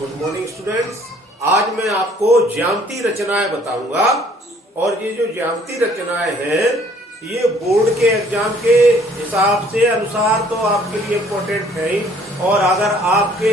Good morning students. आज मैं आपको ज्यामितीय रचनाएं बताऊंगा और ये जो ज्यामितीय रचनाएं हैं ये बोर्ड के एग्जाम के हिसाब से अनुसार तो आपके लिए इम्पोर्टेंट है ही, और अगर आपके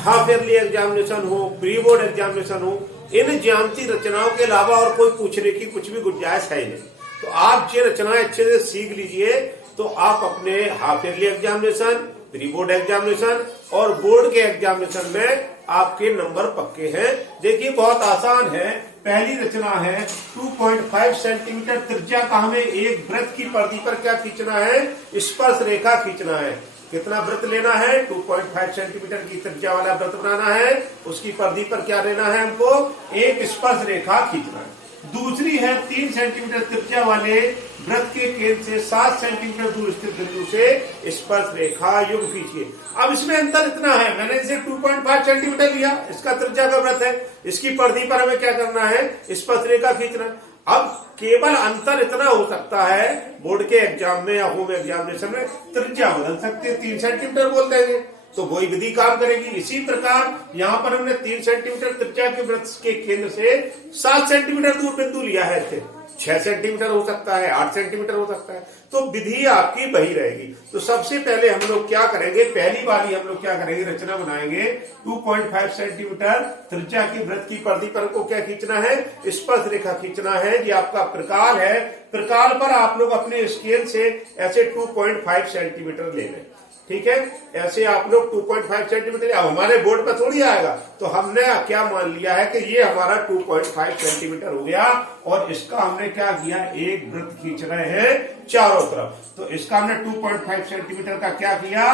हाफ ईयरली एग्जामिनेशन हो, प्री बोर्ड एग्जामिनेशन हो, इन ज्यामितीय रचनाओं के अलावा और कोई पूछने की कुछ भी गुंजाइश है ही नहीं। तो आप ये रचनाएं अच्छे से सीख लीजिए तो आप अपने half yearly examination, pre board examination और बोर्ड के एग्जामिनेशन में आपके नंबर पक्के हैं। देखिए बहुत आसान है। पहली रचना है 2.5 सेंटीमीटर त्रिज्या का हमें एक वृत्त की परिधि पर क्या खींचना है, स्पर्श रेखा खींचना है। कितना वृत्त लेना है, 2.5 सेंटीमीटर की त्रिज्या वाला वृत्त बनाना है। उसकी परिधि पर क्या लेना है, हमको एक स्पर्श रेखा खींचना है। दूसरी है 3 सेंटीमीटर त्रिज्या वाले वृत्त के केंद्र से 7 सेंटीमीटर दूर स्थित बिंदु से स्पर्श रेखा युग्म खींचिए। अब इसमें अंतर इतना है, मैंने इसे 2.5 सेंटीमीटर लिया, इसका त्रिज्या का वृत्त है, इसकी परिधि पर हमें क्या करना है, स्पर्श रेखा खींचना है। अब केवल अंतर इतना हो सकता है, बोर्ड के एग्जाम में या होम एग्जामिनेशन में त्रिज्या बदल सकते हैं, 3 सेंटीमीटर बोल देंगे तो वही विधि काम करेगी। इसी प्रकार यहाँ पर हमने 3 सेंटीमीटर त्रिज्या के वृत्त के केंद्र से 7 सेंटीमीटर दूर बिंदु लिया है, इसे 6 सेंटीमीटर हो सकता है, 8 सेंटीमीटर हो सकता है, तो विधि आपकी वही रहेगी। तो सबसे पहले हम लोग क्या करेंगे, पहली बारी हम लोग क्या करेंगे, रचना बनाएंगे। 2.5 सेंटीमीटर त्रिज्या की वृत्त की परिधि पर को क्या खींचना है, स्पर्श रेखा खींचना है। ये आपका प्रकाल है, प्रकाल पर आप लोग अपने स्केल से ऐसे 2.5 सेंटीमीटर ले लें, ठीक है। ऐसे आप लोग 2.5 सेंटीमीटर, अब हमारे बोर्ड पर थोड़ी आएगा, तो हमने क्या मान लिया है कि ये हमारा 2.5 सेंटीमीटर हो गया और इसका हमने क्या किया, एक वृत्त खींच रहे हैं चारों तरफ। तो इसका हमने 2.5 सेंटीमीटर का क्या किया,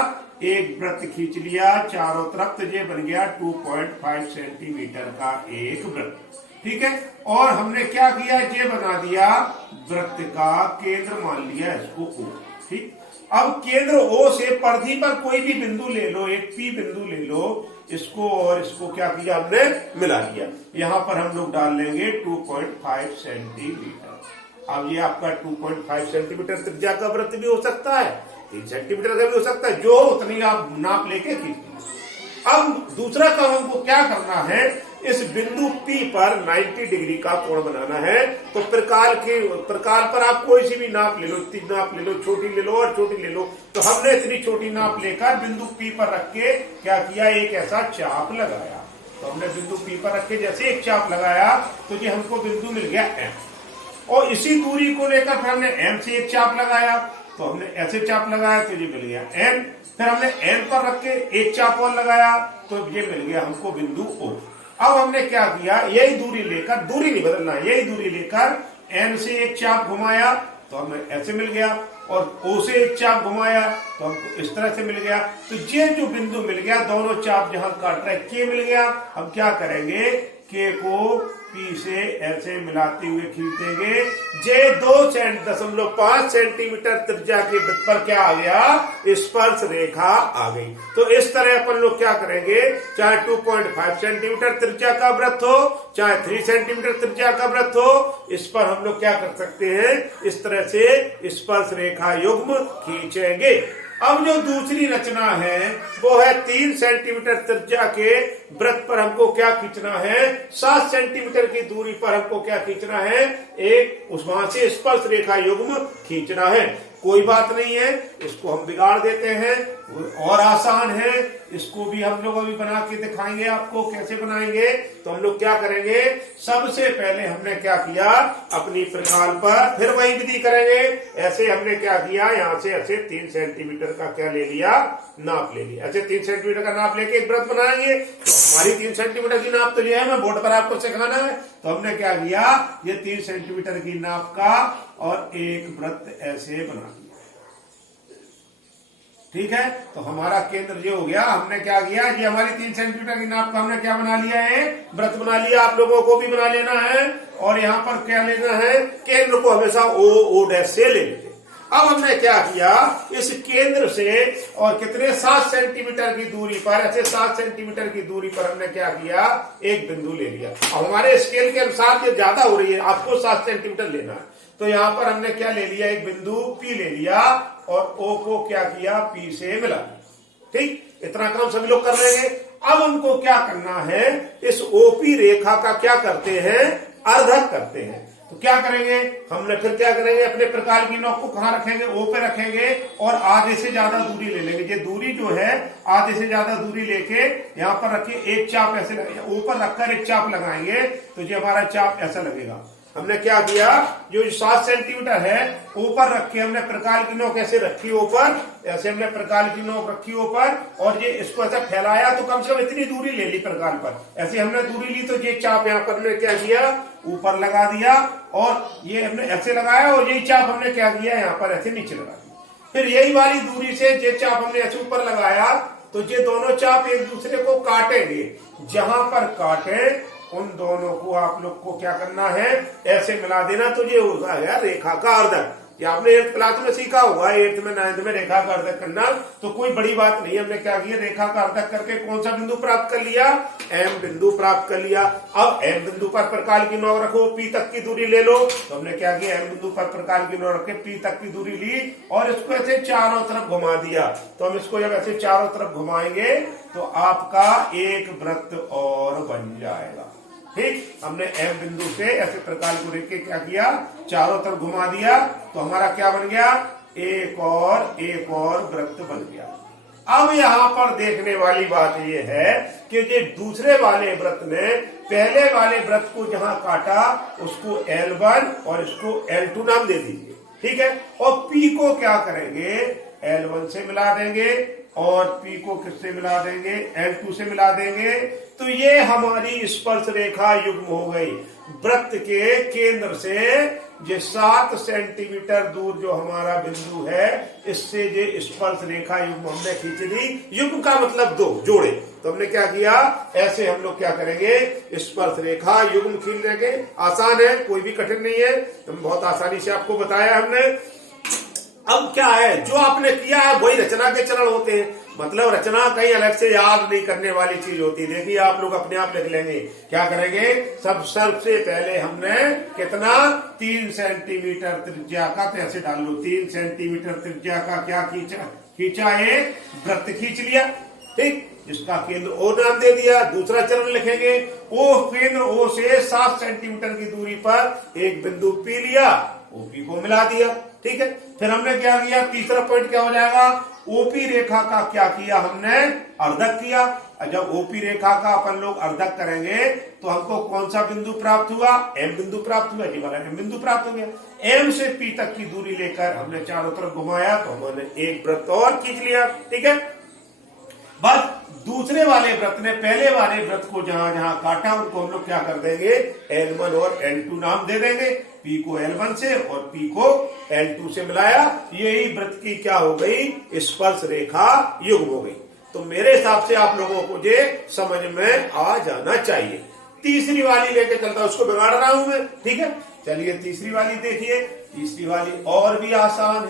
एक वृत्त खींच लिया चारों तरफ, तो ये बन गया 2.5 सेंटीमीटर का एक वृत्त, ठीक है। और हमने क्या किया, ये बना दिया वृत्त का केंद्र, मान लिया इसको O, ठीक। अब केंद्र O से परिधि पर कोई भी बिंदु ले लो, एक P बिंदु ले लो, इसको और इसको क्या किया, हमने मिला लिया। यहां पर हम लोग डाल लेंगे 2.5 सेंटीमीटर। अब ये आपका 2.5 सेंटीमीटर त्रिज्या का वृत्त भी हो सकता है, 3 सेंटीमीटर का भी हो सकता है, जो उतनी आप नाप लेके खींच। अब दूसरा काम हमको क्या करना है, इस बिंदु P पर 90 डिग्री का कोण बनाना है। तो प्रकाल पर आप कोई सी भी नाप ले लो, इतनी नाप ले लो, छोटी ले लो और छोटी ले लो। तो हमने इतनी छोटी नाप लेकर बिंदु P पर रख के क्या किया, एक ऐसा चाप लगाया। तो हमने बिंदु P पर रख के जैसे एक चाप लगाया तो ये हमको बिंदु मिल गया M, और इसी दूरी को लेकर फिर हमने M से एक चाप लगाया, तो हमने ऐसे चाप लगाया तो ये मिल गया N। फिर हमने N पर रख के एक चाप और लगाया तो ये मिल गया हमको बिंदु O। अब हमने क्या किया, यही दूरी लेकर, दूरी नहीं बदलना, यही दूरी लेकर N से एक चाप घुमाया तो हमें ऐसे मिल गया, और O से एक चाप घुमाया तो हमको इस तरह से मिल गया। तो ये जो बिंदु मिल गया, दोनों चाप जहां काट रहे K मिल गया। हम क्या करेंगे, K को P से ऐसे मिलाते हुए खींचेंगे। जे 2.5 सेंटीमीटर त्रिज्या के वृत्त पर क्या आ गया, स्पर्श रेखा आ गई। तो इस तरह अपन लोग क्या करेंगे, चाहे 2.5 सेंटीमीटर त्रिज्या का वृत्त हो, चाहे 3 सेंटीमीटर त्रिज्या का वृत्त हो, इस पर हम लोग क्या कर सकते हैं, इस तरह से स्पर्श रेखा युग्म खींचेंगे। अब जो दूसरी रचना है वो है 3 सेंटीमीटर त्रिज्या के वृत्त पर हमको क्या खींचना है, 7 सेंटीमीटर की दूरी पर हमको क्या खींचना है, एक वहां से स्पर्श रेखा युग्म खींचना है। कोई बात नहीं है, इसको हम बिगाड़ देते हैं, और आसान है, इसको भी हम लोग अभी बना के दिखाएंगे आपको कैसे बनाएंगे। तो हम लोग क्या करेंगे, सबसे पहले हमने क्या किया, अपनी प्रकाल पर फिर वही विधि करेंगे। ऐसे हमने क्या किया, यहाँ से ऐसे 3 सेंटीमीटर का क्या ले लिया, नाप ले लिया। ऐसे 3 सेंटीमीटर का नाप लेके एक वृत्त बनाएंगे। तो हमारी 3 सेंटीमीटर की नाप तो लिया है, मैं बोर्ड पर आपको सिखाना है। तो हमने क्या किया, ये 3 सेंटीमीटर की नाप का और एक वृत्त ऐसे बना दिया, ठीक है। तो हमारा केंद्र ये हो गया। हमने क्या किया, ये हमारी 3 सेंटीमीटर की नाप का हमने क्या बना लिया है, वृत्त बना लिया। आप लोगों को भी बना लेना है, और यहाँ पर क्या लेना है, केंद्र को हमेशा O से ले लेते। अब हमने क्या किया, इस केंद्र से और कितने 7 सेंटीमीटर की दूरी पर, ऐसे 7 सेंटीमीटर की दूरी पर हमने क्या किया, एक बिंदु ले लिया। अब हमारे स्केल के अनुसार ये ज्यादा हो रही है, आपको 7 सेंटीमीटर लेना है। तो यहाँ पर हमने क्या ले लिया, एक बिंदु P ले लिया और O को क्या किया, P से मिला। ठीक, इतना काम सभी लोग कर लेंगे। अब उनको क्या करना है, इस ओपी रेखा का क्या करते हैं, अर्धक करते हैं। तो क्या करेंगे, हमने फिर क्या करेंगे, अपने प्रकार की नोक को कहां रखेंगे, ओ पे रखेंगे और आधे से ज्यादा दूरी ले लेंगे। ये दूरी जो है आधे से ज्यादा दूरी लेके यहां पर रखिए, एक चाप ऐसे ऊपर रखकर एक चाप लगाएंगे तो ये हमारा चाप ऐसा लगेगा। हमने क्या किया, जो 7 सेंटीमीटर है ऊपर रखे, हमने प्रकार की नोक ऐसे रखी ऊपर, ऐसे हमने प्रकार की नोक रखी ऊपर और ये इसको ऐसा फैलाया तो कम से कम इतनी दूरी ले ली प्रकार पर, ऐसे हमने दूरी ली तो ये चाप यहाँ पर हमने क्या किया, ऊपर लगा दिया और ये हमने ऐसे लगाया और यही चाप हमने क्या किया, यहाँ पर ऐसे नीचे लगा दिया। फिर यही वाली दूरी से ये चाप हमने ऐसे ऊपर लगाया तो ये दोनों चाप एक दूसरे को काटेंगे, जहां पर काटे उन दोनों को आप लोग को क्या करना है, ऐसे मिला देना तो ये होगा यार रेखा का अर्धक। ये आपने 8th क्लास में सीखा होगा, 8th में 9th में रेखा का अर्धक करना, तो कोई बड़ी बात नहीं। हमने क्या किया, रेखा का अर्धक करके कौन सा बिंदु प्राप्त कर लिया, एम बिंदु प्राप्त कर लिया। अब एम बिंदु पर प्रकार की नोक रखो, पी तक की दूरी ले लो। तो हमने क्या किया, एम बिंदु पर प्रकार की नोक रख के पी तक की दूरी ली और इसको ऐसे चारों तरफ घुमा दिया। तो हम इसको जब ऐसे चारों तरफ घुमाएंगे तो आपका एक वृत्त और बन जाएगा। ठीक, हमने एम बिंदु से ऐसे प्रकार को लेके क्या किया, चारों तरफ घुमा दिया तो हमारा क्या बन गया, एक और वृत्त बन गया। अब यहाँ पर देखने वाली बात यह है कि जो दूसरे वाले वृत्त ने पहले वाले वृत्त को जहां काटा उसको L1 और इसको L2 नाम दे दीजिए, ठीक है। और P को क्या करेंगे, L1 से मिला देंगे और P को किससे मिला देंगे, L2 से मिला देंगे। तो ये हमारी स्पर्श रेखा युग्म हो गई। वृत्त के केंद्र से ये 7 सेंटीमीटर दूर जो हमारा बिंदु है, इससे ये स्पर्श रेखा युग्म हमने खींच दी। युग्म का मतलब दो जोड़े। तो हमने क्या किया, ऐसे हम लोग क्या करेंगे, स्पर्श रेखा युग्म खींच लेंगे। आसान है, कोई भी कठिन नहीं है, हम बहुत आसानी से आपको बताया हमने। अब क्या है, जो आपने किया है वही रचना के चरण होते हैं। मतलब रचना कहीं अलग से याद नहीं करने वाली चीज होती है। देखिए आप लोग अपने आप लिख लेंगे। क्या करेंगे, सबसे पहले हमने कितना, 3 सेंटीमीटर त्रिज्या का, तो ऐसे डाल लो, 3 सेंटीमीटर त्रिज्या का क्या खींचा, एक वृत्त खींच लिया, ठीक, जिसका केंद्र ओ नाम दे दिया। दूसरा चरण लिखेंगे, ओ केंद्र ओ से 7 सेंटीमीटर की दूरी पर एक बिंदु पी लिया, ओपी को मिला दिया, ठीक है। फिर हमने क्या किया, तीसरा पॉइंट क्या हो जाएगा, ओपी रेखा का क्या किया हमने, अर्धक किया। जब ओपी रेखा का अपन लोग अर्धक करेंगे तो हमको कौन सा बिंदु प्राप्त हुआ, एम बिंदु प्राप्त हुआ, जी वाला एम बिंदु प्राप्त हो गया। एम से पी तक की दूरी लेकर हमने चारों तरफ घुमाया तो हमने एक वृत्त और खींच लिया, ठीक है। बस दूसरे वाले वृत्त ने पहले वाले वृत्त को जहां जहां काटा उनको हम लोग क्या कर देंगे, L1 और L2 नाम दे देंगे। P को L1 से और P को L2 से मिलाया, यही वृत्त की क्या हो गई, स्पर्श रेखा युग्म हो गई। तो मेरे हिसाब से आप लोगों को ये समझ में आ जाना चाहिए। तीसरी वाली लेके चलता हूं, उसको बिगाड़ रहा हूं मैं, ठीक है। चलिए तीसरी वाली देखिए। तीसरी वाली और भी आसान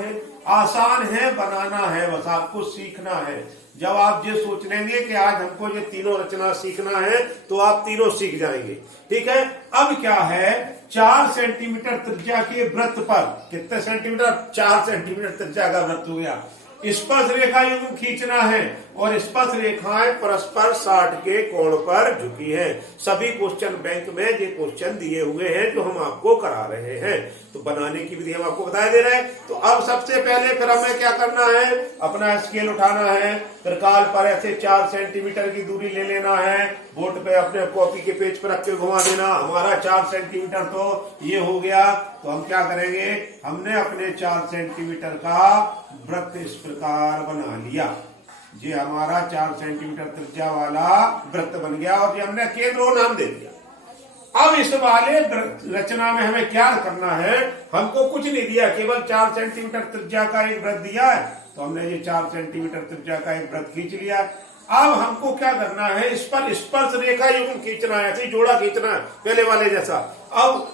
है, बनाना है, बस आपको सीखना है। जब आप ये सोच लेंगे कि आज हमको ये तीनों रचना सीखना है तो आप तीनों सीख जाएंगे, ठीक है। अब क्या है, 4 सेंटीमीटर त्रिज्या के वृत्त पर, कितने सेंटीमीटर, 4 सेंटीमीटर त्रिज्या का वृत्त हो गया। स्पर्श रेखा युग्म खींचना है और स्पर्श रेखाएं परस्पर 60 के कोण पर झुकी हैं। सभी क्वेश्चन बैंक में ये क्वेश्चन दिए हुए हैं जो हम आपको करा रहे हैं। तो बनाने की विधि हम आपको बता दे रहे हैं। तो अब सबसे पहले फिर हमें क्या करना है, अपना स्केल उठाना है, त्रिकाल पर ऐसे 4 सेंटीमीटर की दूरी ले लेना है, बोर्ड पे अपने कॉपी के पेज पर रख के घुमा देना। हमारा 4 सेंटीमीटर तो ये हो गया। तो हम क्या करेंगे, हमने अपने 4 सेंटीमीटर का वृत्त इस प्रकार बना लिया। ये हमारा 4 सेंटीमीटर त्रिज्या वाला वृत्त बन गया और ये हमने केंद्र नाम दे दिया। अब इस वाले रचना में हमें क्या करना है, हमको कुछ नहीं दिया, केवल 4 सेंटीमीटर त्रिज्या का एक वृत्त दिया है। तो हमने ये 4 सेंटीमीटर त्रिज्या का एक वृत्त खींच लिया। अब हमको क्या करना है, इस पर स्पर्श रेखा युग्म खींचना है, ऐसे जोड़ा खींचना है पहले वाले जैसा। अब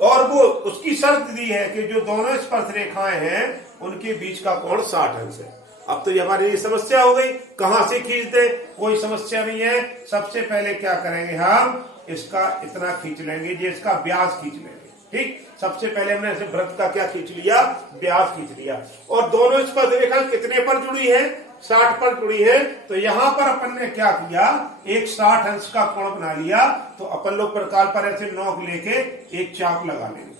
और वो उसकी शर्त दी है कि जो दोनों स्पर्श रेखाएं हैं उनके बीच का कोण 60 अंश है। अब तो ये हमारी ये समस्या हो गई, कहां से खींच दे, कोई समस्या नहीं है। सबसे पहले क्या करेंगे, हम इसका इतना खींच लेंगे, ये इसका व्यास खींच लेंगे, ठीक। सबसे पहले हमने ऐसे वृत्त का क्या खींच लिया, व्यास खींच लिया। और दोनों स्पर्श रेखा कितने पर जुड़ी है, 60 पर जुड़ी है। तो यहां पर अपन ने क्या किया, एक 60 अंश का कोण बना लिया। तो अपन लोग प्रकार पर ऐसे नोक लेके एक चाप लगा लेंगे।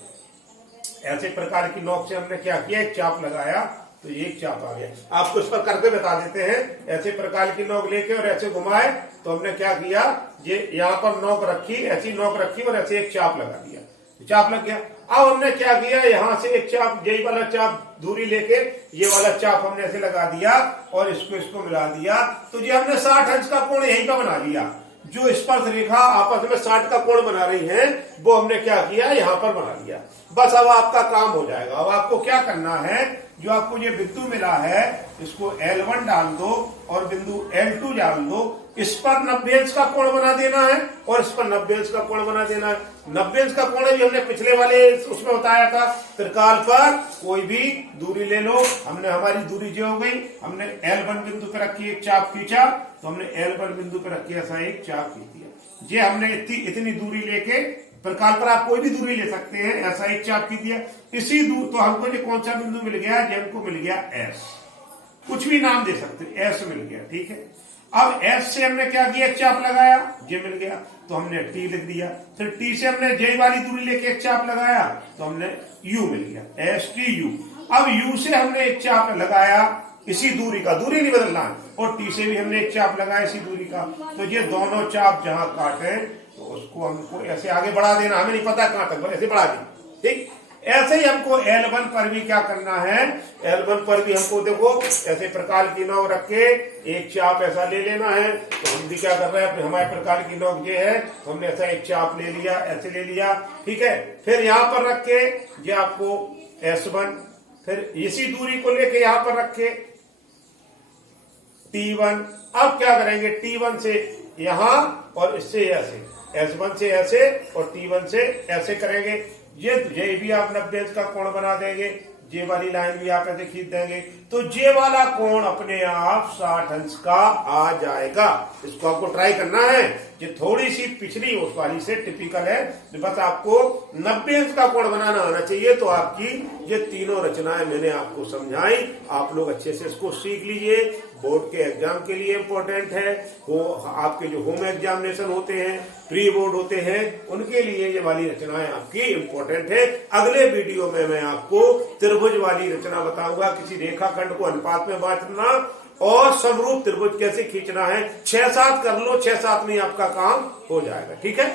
ऐसे प्रकार की नोक से हमने क्या किया, एक चाप लगाया, तो ये एक चाप आ गया। आपको इस पर करके बता देते हैं। ऐसे प्रकार की नोक लेके और ऐसे घुमाए, तो हमने क्या किया, ये यहाँ पर नोक रखी, ऐसी नोक रखी और ऐसे एक चाप लगा दिया, चाप लग गया। अब हमने क्या किया, यहां से एक चाप, यही वाला चाप दूरी लेके ये वाला चाप हमने ऐसे लगा दिया और इसको मिला दिया। तो ये हमने 60 अंश का कोण यहीं पर बना लिया। जो स्पर्श रेखा आपस में 60 का कोण बना रही है, वो हमने क्या किया, यहां पर बना लिया। बस अब आपका काम हो जाएगा। अब आपको क्या करना है, जो आपको ये बिंदु मिला है, इसको L1 डाल दो और बिंदु L2 डाल दो। इस पर 90 अंश का कोण बना देना है और इस पर 90 अंश का कोण बना देना है। 90 अंश का कोण भी हमने पिछले वाले उसमें बताया था। त्रिकाल पर कोई भी दूरी ले लो। हमने हमारी दूरी जो हो गई, हमने L1 बिंदु पर रखी एक चाप खींचा, तो हमने L1 बिंदु पर रखी ऐसा एक चाप खींच दिया। ये हमने इतनी दूरी लेके, प्रकाल पर आप कोई भी दूरी ले सकते हैं, ऐसा एक चाप खींच दिया। इसी दूर तो हमको ये कौन सा बिंदु मिल गया, ये हमको मिल गया S। कुछ भी नाम दे सकते हैं, S मिल गया, ठीक है। अब S से हमने क्या किया, एक चाप लगाया, ये मिल गया, तो हमने T लिख दिया। फिर T से हमने J वाली दूरी लेके एक चाप लगाया, तो हमने U मिल गया, STU। अब U से हमने एक चाप लगाया इसी दूरी का, दूरी नहीं बदलना है, और T से भी हमने एक चाप लगाया इसी दूरी का। तो ये दोनों चाप जहां काटे, तो उसको हमको ऐसे आगे बढ़ा देना। हमें नहीं पता कहां तक, ऐसे बढ़ा दें, ठीक। ऐसे ही हमको L1 पर भी क्या करना है, L1 पर भी हमको देखो ऐसे प्रकार की नोक रख के एक चाप ऐसा ले लेना है। तो हम भी क्या कर रहे हैं, हमारे प्रकार की नोक ये है, तो हमने ऐसा एक चाप ले लिया, ऐसे ले लिया, ठीक है। फिर यहां पर रख के ये आपको S1, फिर इसी दूरी को लेके यहां पर रखे T1। अब क्या करेंगे, T1 से यहां और इससे ऐसे, S1 से ऐसे और T1 से ऐसे करेंगे। ये भी आप 90 अंश का कोण बना देंगे। जे वाली लाइन भी आप ऐसे खींच देंगे, तो जे वाला कोण अपने आप 60 अंश का आ जाएगा। इसको आपको ट्राई करना है। ये थोड़ी सी पिछली उस वाली से टिपिकल है, बस आपको 90 अंश का कोण बनाना आना चाहिए। तो आपकी ये तीनों रचनाएं मैंने आपको समझाई, आप लोग अच्छे से इसको सीख लीजिए। बोर्ड के एग्जाम के लिए इम्पोर्टेंट है, वो आपके जो होम एग्जामिनेशन होते हैं, प्री बोर्ड होते हैं, उनके लिए ये वाली रचनाएं आपकी इम्पोर्टेंट है। अगले वीडियो में मैं आपको त्रिभुज वाली रचना बताऊंगा, किसी रेखाखंड को अनुपात में बांटना और समरूप त्रिभुज कैसे खींचना है। 6-7 कर लो, 6-7 में आपका काम हो जाएगा, ठीक है।